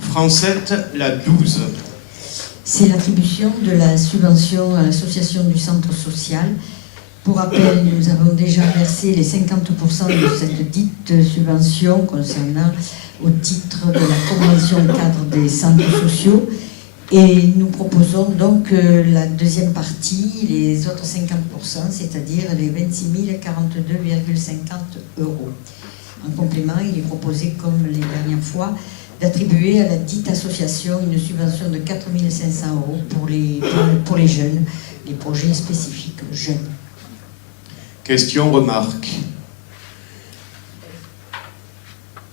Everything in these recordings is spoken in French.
France 7, la 12. C'est l'attribution de la subvention à l'association du centre social. Pour rappel, nous avons déjà versé les 50% de cette dite subvention concernant au titre de la convention cadre des centres sociaux. Et nous proposons donc la deuxième partie, les autres 50%, c'est-à-dire les 26 042,50 €. En complément, il est proposé, comme les dernières fois, d'attribuer à la dite association une subvention de 4 500 € pour les jeunes, les projets spécifiques jeunes. Question, remarque.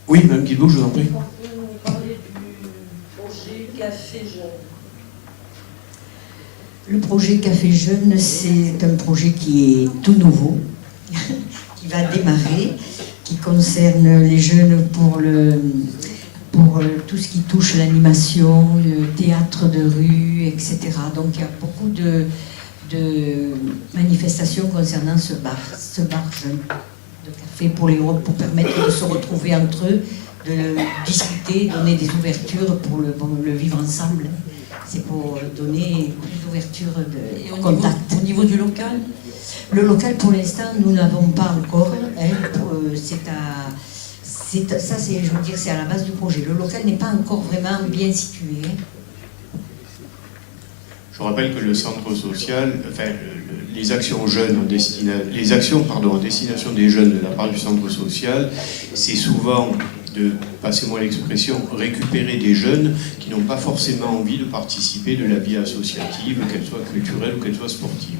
Oui, Mme Guilbault, je vous en prie. Vous parlez du projet Café Jeune. Le projet Café Jeune, c'est un projet qui est tout nouveau, qui va démarrer, qui concerne les jeunes pour tout ce qui touche l'animation, le théâtre de rue, etc. Donc il y a beaucoup de manifestations concernant ce bar jeune de café pour permettre de se retrouver entre eux, de discuter, donner des ouvertures pour le vivre ensemble. C'est pour donner plus d'ouverture de contact. Au niveau du local? Le local, pour l'instant, nous n'avons pas encore. C'est à la base du projet. Le local n'est pas encore vraiment bien situé. Je rappelle que le centre social, les actions jeunes en destination des jeunes de la part du centre social, c'est souvent de, passez-moi l'expression, récupérer des jeunes qui n'ont pas forcément envie de participer de la vie associative, qu'elle soit culturelle ou qu'elle soit sportive.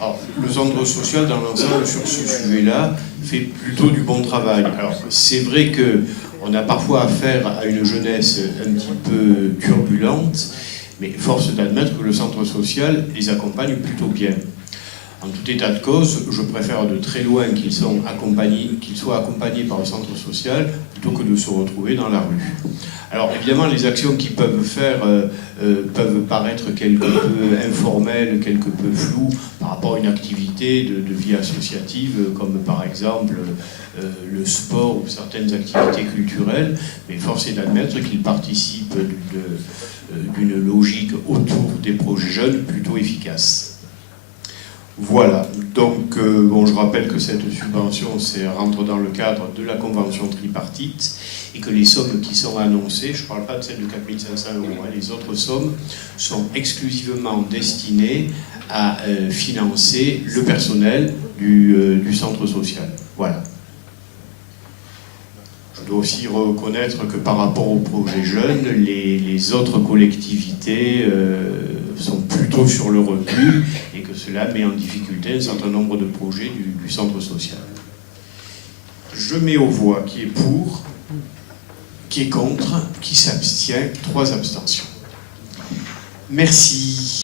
Alors, le centre social, dans l'ensemble, sur ce sujet-là, fait plutôt du bon travail. Alors, c'est vrai qu'on a parfois affaire à une jeunesse un petit peu turbulente, mais force d'admettre que le centre social les accompagne plutôt bien. En tout état de cause, je préfère de très loin qu'ils soient accompagnés par le centre social plutôt que de se retrouver dans la rue. Alors évidemment, les actions qu'ils peuvent faire peuvent paraître quelque peu informelles, quelque peu floues par rapport à une activité de vie associative, comme par exemple le sport ou certaines activités culturelles, mais force est d'admettre qu'ils participent d'une logique autour des projets jeunes plutôt efficace. Voilà, donc je rappelle que cette subvention rentre dans le cadre de la convention tripartite et que les sommes qui sont annoncées, je ne parle pas de celles de 4 500 €, les autres sommes sont exclusivement destinées à financer le personnel du centre social. Voilà. Je dois aussi reconnaître que par rapport au projet jeune, les autres collectivités sont plutôt sur le recul et que cela met en difficulté un certain nombre de projets du centre social. Je mets aux voix qui est pour, qui est contre, qui s'abstient, 3 abstentions. Merci.